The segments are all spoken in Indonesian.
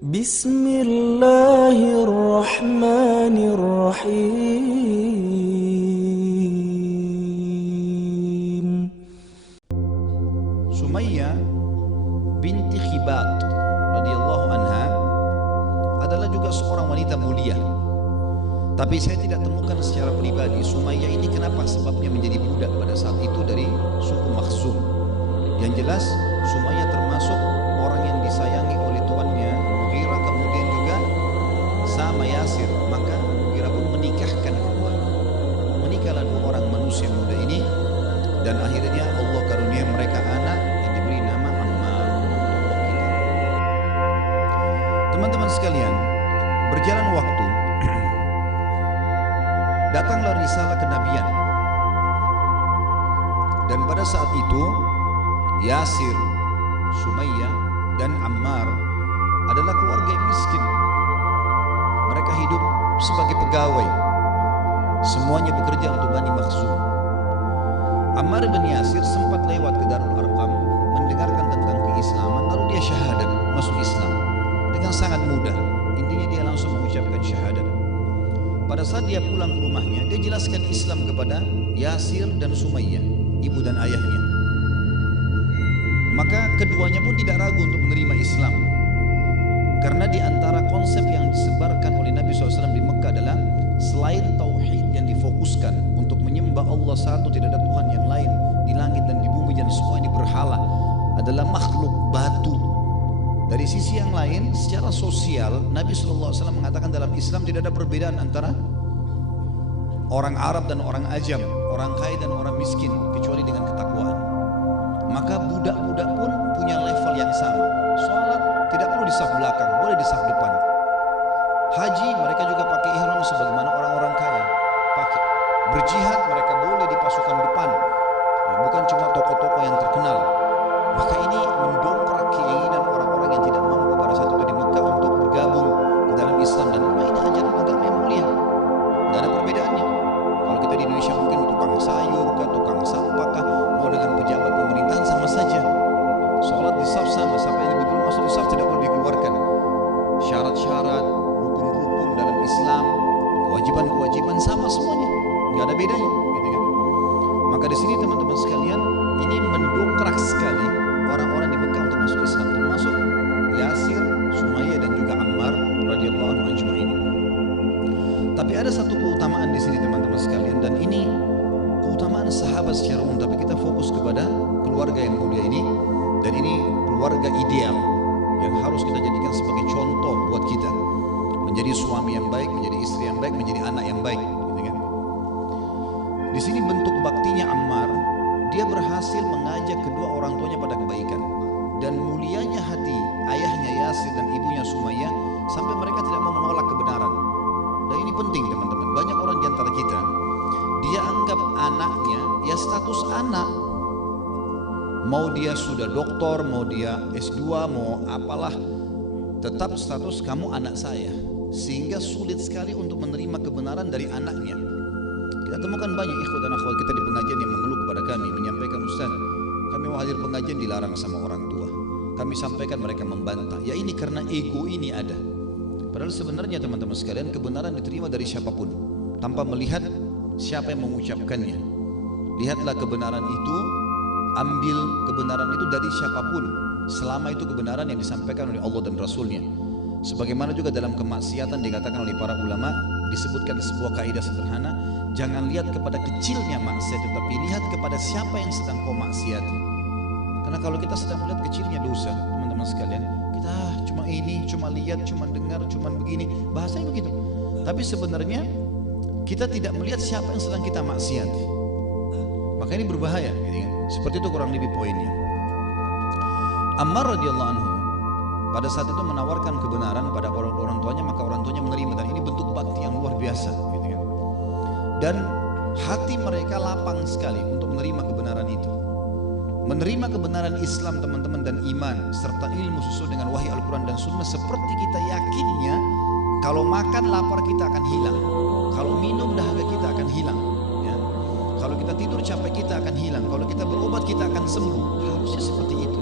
Bismillahirrahmanirrahim. Sumayyah binti Khibat radhiyallahu anha adalah juga seorang wanita mulia. Tapi saya tidak temukan secara pribadi Sumayyah ini kenapa sebabnya menjadi budak pada saat itu dari suku Makhzum. Yang jelas Sumayyah termasuk orang yang disayangi oleh tuannya Mughirah, kemudian juga sama Yasir. Maka Mughirah pun menikahkan keduanya. Menikahlah dua orang manusia muda ini, dan akhirnya Allah karunia mereka anak yang diberi nama Ammar. Teman-teman sekalian, berjalan waktu, datanglah risalah kenabian, dan pada saat itu Yasir, Sumayyah, dan Ammar adalah keluarga yang miskin. Mereka hidup sebagai pegawai, semuanya bekerja untuk Bani Makhzum. Ammar bin Yasir sempat lewat ke Darul Arqam, mendengarkan tentang keislaman, lalu dia syahadat, masuk Islam dengan sangat mudah. Intinya dia langsung mengucapkan syahadat. Pada saat dia pulang ke rumahnya, dia jelaskan Islam kepada Yasir dan Sumayyah, ibu dan ayahnya. Maka keduanya pun tidak ragu untuk menerima Islam. Karena di antara konsep yang disebarkan oleh Nabi SAW di Mekah adalah selain tauhid yang difokuskan untuk menyembah Allah satu, tidak ada Tuhan yang lain di langit dan di bumi, dan semua ini berhala, adalah makhluk batu. Dari sisi yang lain, secara sosial, Nabi SAW mengatakan dalam Islam tidak ada perbedaan antara orang Arab dan orang Ajam, orang kaya dan orang miskin, kecuali dengan ketakwaan. Maka budak-budak pun punya level yang sama. Sholat tidak perlu di saf belakang, boleh di saf depan. Haji mereka juga pakai ihram sebagaimana orang-orang kaya pakai. Berjihad mereka boleh di pasukan depan, ya, bukan cuma tokoh-tokoh yang terkenal. Maka ini mendongkrak keinginan orang-orang yang tidak mampu pada saat itu di Mekah untuk bergabung ke dalam Islam. Dan memang ini ajaran agama yang mulia, tidak ada perbedaannya. Kalau kita di Indonesia mungkin tukang sayur kah, tukang sampah kah, mau dengan pejabat pemerintahan sama saja. Sholat di saf sama, sampai yang lebih dulu masuk di saf tidak boleh dikeluarkan. Syarat-syarat, rukun-rukun dalam Islam, kewajiban-kewajiban sama semuanya, nggak ada bedanya, gitu kan? Maka di sini teman-teman sekalian, ini mendongkrak sekali orang-orang di Mekah untuk masuk Islam, termasuk Yasir, Sumayyah, dan juga Ammar radhiyallahu anhu ajma'in. Tapi ada satu keutamaan di sini teman-teman sekalian, dan ini keutamaan sahabat secara umum, tapi kita fokus kepada keluarga yang mulia ini, dan ini keluarga ideal yang harus kita jadikan sebagai contoh buat kita menjadi suami yang baik, menjadi istri yang baik, menjadi anak yang baik, gitu kan? Di sini bentuk baktinya Ammar, dia berhasil mengajak kedua orang tuanya pada kebaikan, dan mulianya hati ayahnya Yasir dan ibunya Sumayyah sampai mereka tidak mau menolak kebenaran. Dan ini penting teman-teman, banyak orang di antara kita dia anggap anaknya ya status anak, mau dia sudah doktor, mau dia S2, mau apalah, tetap status kamu anak saya, sehingga sulit sekali untuk menerima kebenaran dari anaknya. Kita temukan banyak ikhwat dan akhwat kita di pengajian yang mengeluh kepada kami, menyampaikan, Ustaz, kami mau hadir pengajian dilarang sama orang tua. Kami sampaikan, mereka membantah. Ya ini karena ego ini ada. Padahal sebenarnya teman-teman sekalian, kebenaran diterima dari siapapun tanpa melihat siapa yang mengucapkannya. Lihatlah kebenaran itu, ambil kebenaran itu dari siapapun, selama itu kebenaran yang disampaikan oleh Allah dan Rasulnya. Sebagaimana juga dalam kemaksiatan dikatakan oleh para ulama, disebutkan sebuah kaidah sederhana, jangan lihat kepada kecilnya maksiat, tetapi lihat kepada siapa yang sedang kau maksiati. Karena kalau kita sedang melihat kecilnya dosa, teman-teman sekalian, kita cuma ini, cuma lihat, cuma dengar, cuma begini, bahasanya begitu. Tapi sebenarnya kita tidak melihat siapa yang sedang kita maksiati. Maka ini berbahaya, gitu kan? Seperti itu kurang lebih poinnya. Ammar radhiyallahu anhu pada saat itu menawarkan kebenaran pada orang tuanya, maka orang tuanya menerima, dan ini bentuk bakti yang luar biasa, gitu kan? Dan hati mereka lapang sekali untuk menerima kebenaran itu. Menerima kebenaran Islam teman-teman, dan iman serta ilmu sesuai dengan wahyu Al-Quran dan Sunnah, seperti kita yakinnya kalau makan lapar kita akan hilang, kalau minum dahaga kita akan hilang, ya. Kalau kita tidur capek kita akan hilang, kalau kita berobat kita akan sembuh. Harusnya seperti itu.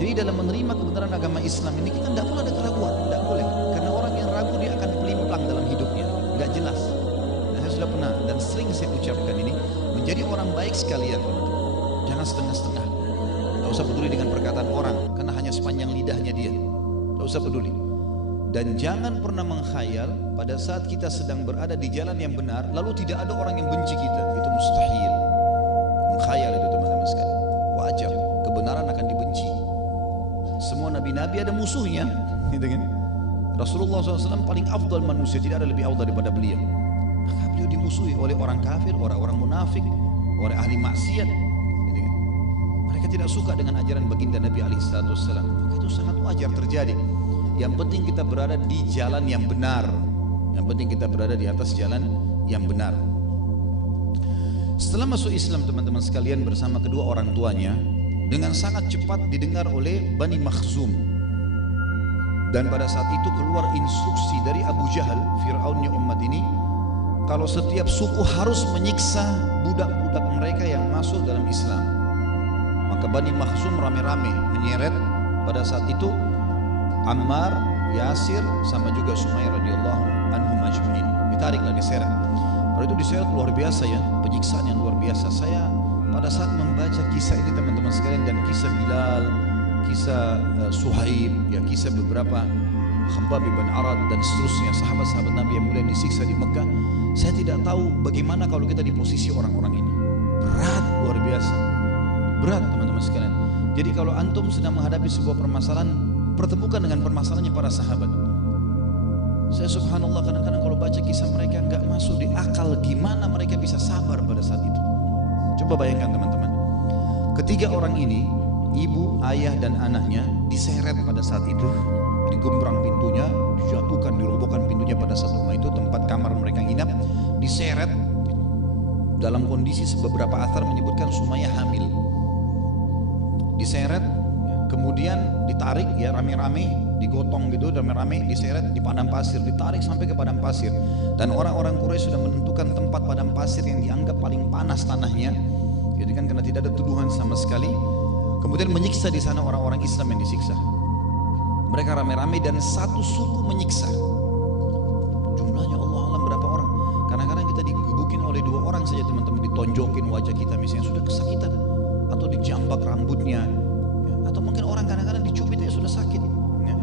Jadi dalam menerima kebenaran agama Islam ini kita tidak perlu ada keraguan, tidak saya ucapkan ini, menjadi orang baik sekalian, teman-teman. Jangan setengah-setengah. Gak usah peduli dengan perkataan orang, karena hanya sepanjang lidahnya dia. Gak usah peduli. Dan jangan pernah mengkhayal pada saat kita sedang berada di jalan yang benar, lalu tidak ada orang yang benci kita. Itu mustahil. Mengkhayal itu teman-teman sekalian. Wajar, kebenaran akan dibenci. Semua nabi-nabi ada musuhnya, gitu kan? Rasulullah SAW paling afdal manusia, tidak ada lebih afdal daripada beliau. Maka beliau dimusuhi oleh orang kafir, orang-orang munafik, oleh ahli maksiat. Gitu kan? Mereka tidak suka dengan ajaran baginda Nabi SAW. Maka itu sangat wajar terjadi. Yang penting kita berada di jalan yang benar. Yang penting kita berada di atas jalan yang benar. Setelah masuk Islam teman-teman sekalian bersama kedua orang tuanya, dengan sangat cepat didengar oleh Bani Makhzum. Dan pada saat itu keluar instruksi dari Abu Jahal, Fir'aunnya umat ini, kalau setiap suku harus menyiksa budak-budak mereka yang masuk dalam Islam. Maka Bani Makhzum rame-rame menyeret pada saat itu Ammar, Yasir, sama juga Sumayyah radhiyallahu anhum ajma'in. Ditariklah, diseret. Kalau itu diseret luar biasa ya, penyiksaan yang luar biasa. Saya pada saat membaca kisah ini teman-teman sekalian, dan kisah Bilal, kisah Suhaib, ya kisah beberapa Khabbab bin Arad dan seterusnya, sahabat-sahabat Nabi yang mulai disiksa di Mekah, saya tidak tahu bagaimana kalau kita di posisi orang-orang ini. Berat, luar biasa. Berat teman-teman sekalian. Jadi kalau antum sedang menghadapi sebuah permasalahan, pertemukan dengan permasalahannya para sahabat. Saya subhanallah kadang-kadang kalau baca kisah mereka nggak masuk di akal gimana mereka bisa sabar pada saat itu. Coba bayangkan teman-teman. Ketiga orang ini, ibu, ayah dan anaknya diseret pada saat itu, digembrang pintunya, dijatuhkan, dirobohkan pintunya pada saat rumah itu tempat kamar mereka nginap, diseret dalam kondisi beberapa athar menyebutkan Sumayyah hamil. Diseret, kemudian ditarik ya rame-rame, digotong gitu rame-rame, diseret di padang pasir, ditarik sampai ke padang pasir. Dan orang-orang Quraisy sudah menentukan tempat padang pasir yang dianggap paling panas tanahnya, jadi kan karena tidak ada tuduhan sama sekali. Kemudian menyiksa di sana orang-orang Islam yang disiksa. Mereka rame-rame dan satu suku menyiksa. Jumlahnya Allah alam berapa orang? Kadang-kadang kita digebukin oleh dua orang saja teman-teman, ditonjokin wajah kita misalnya sudah kesakitan, atau dijambak rambutnya. Atau mungkin orang kadang-kadang dicubit ya sudah sakit ya.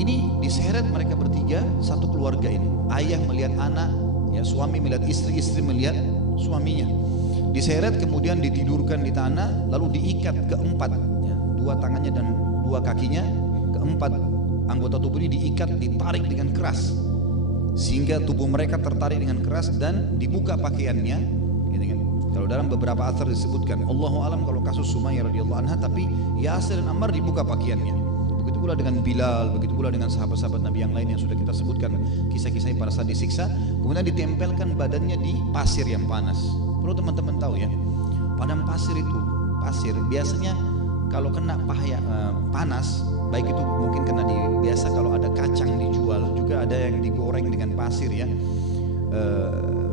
Ini diseret mereka bertiga, satu keluarga ini. Ayah melihat anak, ya suami melihat istri, istri melihat suaminya. Diseret kemudian ditidurkan di tanah, lalu diikat keempat ya, dua tangannya dan dua kakinya, keempat anggota tubuh ini diikat, ditarik dengan keras sehingga tubuh mereka tertarik dengan keras dan dibuka pakaiannya gitu kan. Kalau dalam beberapa athar disebutkan, Allahu alam kalau kasus Sumayyah radhiyallahu anha, tapi Yasir dan Ammar dibuka pakaiannya. Begitu pula dengan Bilal, begitu pula dengan sahabat-sahabat Nabi yang lain yang sudah kita sebutkan kisah-kisahnya pada saat disiksa. Kemudian ditempelkan badannya di pasir yang panas. Perlu teman-teman tahu ya, padang pasir itu, pasir biasanya kalau kena panas, baik itu mungkin kena di, biasa kalau ada kacang dijual, juga ada yang digoreng dengan pasir ya.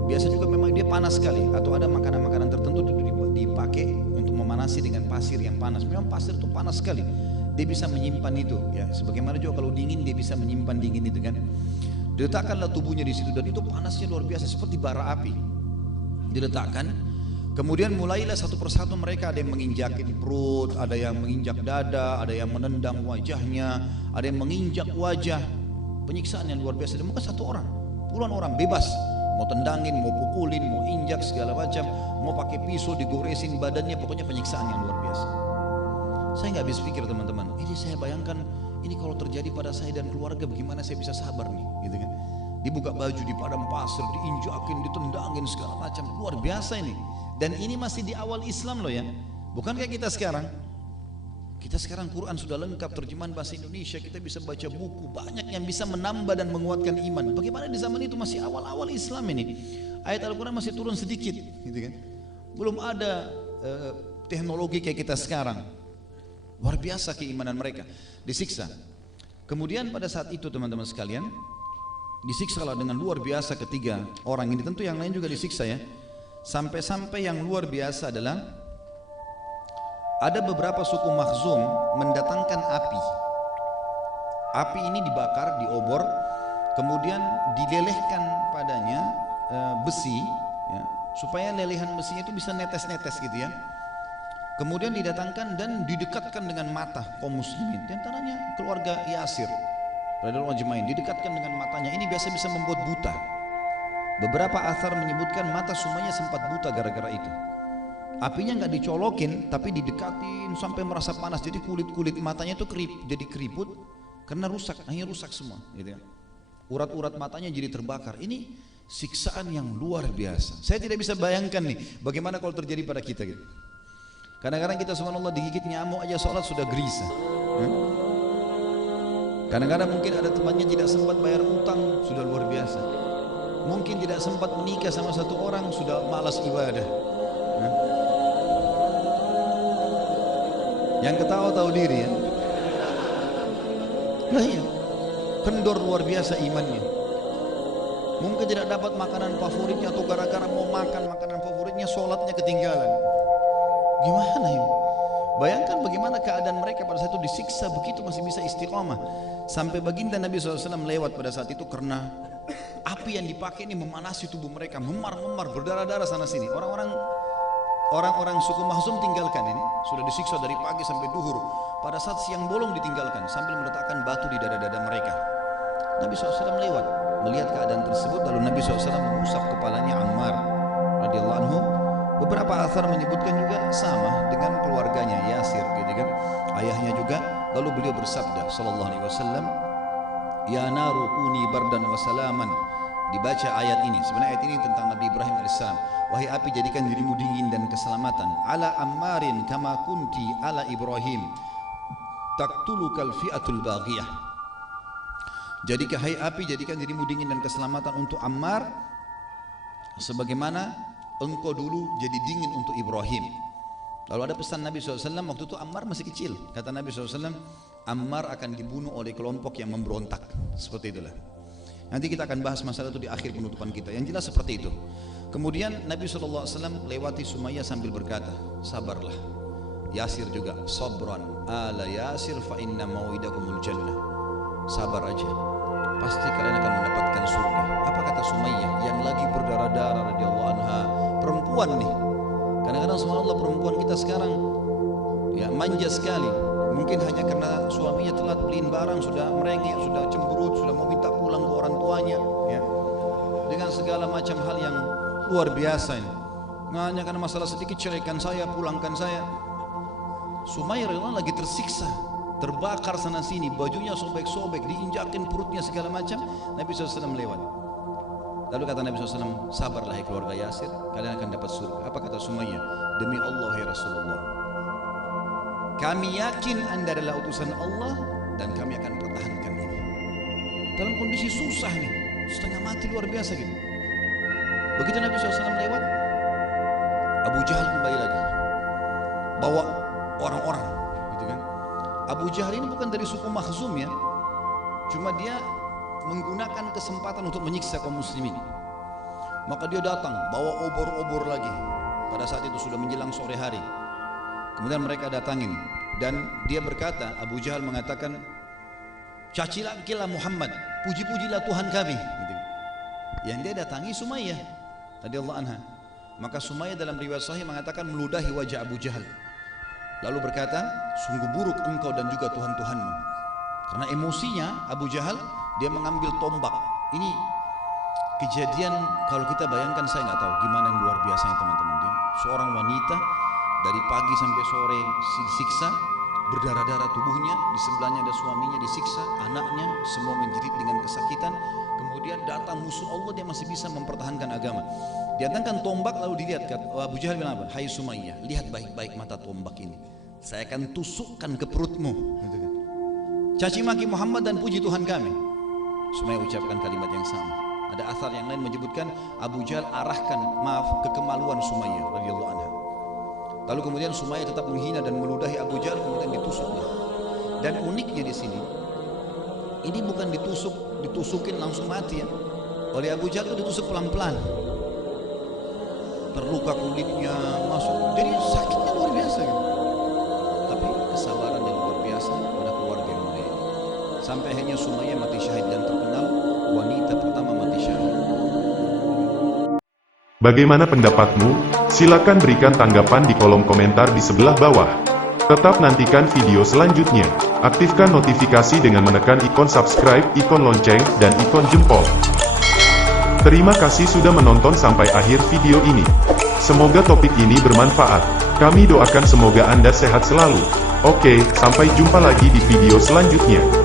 Biasa juga memang dia panas sekali, atau ada makanan-makanan tertentu itu dipakai untuk memanasi dengan pasir yang panas. Memang pasir itu panas sekali, dia bisa menyimpan itu ya. Sebagaimana juga kalau dingin dia bisa menyimpan dingin itu kan. Diletakkanlah tubuhnya di situ dan itu panasnya luar biasa seperti bara api. Diletakkan, kemudian mulailah satu persatu mereka, ada yang menginjakin perut, ada yang menginjak dada, ada yang menendang wajahnya, ada yang menginjak wajah. Penyiksaan yang luar biasa. Dan bukan satu orang, puluhan orang bebas. Mau tendangin, mau pukulin, mau injak segala macam, mau pakai pisau digoresin badannya, pokoknya penyiksaan yang luar biasa. Saya nggak habis pikir teman-teman. Ini saya bayangkan, ini kalau terjadi pada saya dan keluarga, bagaimana saya bisa sabar nih, gitu kan? Dibuka baju di padang pasir, diinjakin, ditendangin segala macam, luar biasa ini. Dan ini masih di awal Islam loh ya, bukan kayak kita sekarang. Kita sekarang Quran sudah lengkap, terjemahan bahasa Indonesia, kita bisa baca buku, banyak yang bisa menambah dan menguatkan iman. Bagaimana di zaman itu masih awal-awal Islam ini, ayat Al-Quran masih turun sedikit, gitu kan? Belum ada teknologi kayak kita sekarang. Luar biasa keimanan mereka, disiksa. Kemudian pada saat itu teman-teman sekalian, disiksalah dengan luar biasa ketiga orang ini. Tentu yang lain juga disiksa ya. Sampai-sampai yang luar biasa adalah ada beberapa suku Makhzum mendatangkan api. Api ini dibakar di obor, kemudian dilelehkan padanya besi, ya, supaya lelehan besinya itu bisa netes-netes gitu ya. Kemudian didatangkan dan didekatkan dengan mata kaum muslimin. Di antaranya keluarga Yasir radhiyallahu ajmain, didekatkan dengan matanya. Ini biasa bisa membuat buta. Beberapa athar menyebutkan mata Sumayyah sempat buta gara-gara itu. Apinya nggak dicolokin, tapi didekatin sampai merasa panas. Jadi kulit matanya itu jadi keriput karena rusak, akhirnya rusak semua. Gitu ya. Urat-urat matanya jadi terbakar. Ini siksaan yang luar biasa. Saya tidak bisa bayangkan nih, bagaimana kalau terjadi pada kita gitu. Kadang-kadang kita subhanallah digigit nyamuk aja sholat sudah gelisah. Kadang-kadang mungkin ada temannya tidak sempat bayar utang, sudah luar biasa. Mungkin tidak sempat menikah sama satu orang, sudah malas ibadah. Yang ketawa tahu diri ya. Nah iya, kendor luar biasa imannya. Mungkin tidak dapat makanan favoritnya atau gara-gara mau makan makanan favoritnya sholatnya ketinggalan. Gimana ini? Bayangkan bagaimana keadaan mereka pada saat itu disiksa begitu masih bisa istiqamah. Sampai baginda Nabi SAW lewat pada saat itu karena api yang dipakai ini memanasi tubuh mereka, memar-memar, berdarah-darah sana sini. Orang-orang suku Mahzum tinggalkan ini, sudah disiksa dari pagi sampai duhur. Pada saat siang bolong ditinggalkan sambil meletakkan batu di dada-dada mereka. Nabi SAW lewat, melihat keadaan tersebut, lalu Nabi SAW mengusap kepalanya Ammar radhiyallahu anhu. Beberapa athar menyebutkan juga sama dengan keluarganya Yasir, gitu kan, ayahnya juga. Lalu beliau bersabda sallallahu alaihi wasallam, ya naru kuni bardan wa salaman. Dibaca ayat ini, sebenarnya ayat ini tentang Nabi Ibrahim alaihissalam. Wahai api, jadikan dirimu dingin dan keselamatan. Ala Ammarin kama kunti ala Ibrahim taqtulukal fi'atul baghiyah. Jadikan hai api, jadikan dirimu dingin dan keselamatan untuk Ammar sebagaimana engkau dulu jadi dingin untuk Ibrahim. Lalu ada pesan Nabi SAW, waktu itu Ammar masih kecil. Kata Nabi SAW, Ammar akan dibunuh oleh kelompok yang memberontak. Seperti itulah. Nanti kita akan bahas masalah itu di akhir penutupan kita. Yang jelas seperti itu. Kemudian Nabi SAW lewati Sumayyah sambil berkata, sabarlah. Yasir juga, sabran ala Yasir fa inna mau'idakumul jannah. Sabar aja, pasti kalian akan mendapatkan surga. Apa kata Sumayyah yang lagi berdarah-darah radhiyallahu anha, perempuan nih. Kadang-kadang subhanallah perempuan kita sekarang ya manja sekali. Mungkin hanya karena suaminya telat beliin barang sudah merengek, sudah cemberut, sudah mau minta pulang ke orang tuanya ya. Dengan segala macam hal yang luar biasa ini. Hanya karena masalah sedikit, ceraikan saya, pulangkan saya. Sumayyah radhiyallahu anha lagi tersiksa, terbakar sana sini, bajunya sobek-sobek, diinjakin perutnya segala macam. Nabi SAW lewat. Lalu kata Nabi SAW, sabarlah ya keluarga Yasir, kalian akan dapat surga. Apa kata Sumayyah? Demi Allah ya Rasulullah, kami yakin anda adalah utusan Allah dan kami akan pertahankan ini. Dalam kondisi susah nih, setengah mati luar biasa gitu. Begitu Nabi SAW lewat, Abu Jahal kembali lagi, bawa orang-orang gitu kan. Abu Jahal ini bukan dari suku Makhzum ya, cuma dia menggunakan kesempatan untuk menyiksa kaum muslimin. Maka dia datang bawa obor-obor lagi. Pada saat itu sudah menjelang sore hari. Kemudian mereka datangin dan dia berkata, Abu Jahal mengatakan, cacilah Muhammad, puji-pujilah Tuhan kami gitu. Yang dia datangi Sumayyah radhiyallahu anha. Maka Sumayyah dalam riwayat sahih mengatakan meludahi wajah Abu Jahal, lalu berkata, sungguh buruk engkau dan juga Tuhan-Tuhanmu. Karena emosinya Abu Jahal, dia mengambil tombak. Ini kejadian kalau kita bayangkan, saya nggak tahu gimana yang luar biasanya teman-teman. Dia seorang wanita dari pagi sampai sore disiksa, berdarah-darah tubuhnya, di sebelahnya ada suaminya disiksa, anaknya semua menjerit dengan kesakitan. Kemudian datang musuh Allah, dia masih bisa mempertahankan agama. Didatangkan tombak lalu dilihat, Abu Jahal bilang apa? Hai Sumayyah, lihat baik-baik mata tombak ini, saya akan tusukkan ke perutmu. Caci maki Muhammad dan puji Tuhan kami. Sumayyah ucapkan kalimat yang sama. Ada athar yang lain menyebutkan Abu Jahal arahkan kekemaluan Sumayyah radhiyallahu anha. Lalu kemudian Sumayyah tetap menghina dan meludahi Abu Jahal, kemudian ditusuknya. Dan uniknya di sini, ini bukan ditusukin langsung mati ya. Oleh Abu Jahal itu ditusuk pelan-pelan. Terluka kulitnya masuk, jadi sakitnya luar biasa gitu. Tapi kesabaran yang luar biasa pada keluarga yang mulia. Sampai akhirnya Sumayyah mati syahid dan terkenal wanita pertama mati syahid. Bagaimana pendapatmu? Silakan berikan tanggapan di kolom komentar di sebelah bawah. Tetap nantikan video selanjutnya. Aktifkan notifikasi dengan menekan ikon subscribe, ikon lonceng, dan ikon jempol. Terima kasih sudah menonton sampai akhir video ini. Semoga topik ini bermanfaat. Kami doakan semoga Anda sehat selalu. Oke, sampai jumpa lagi di video selanjutnya.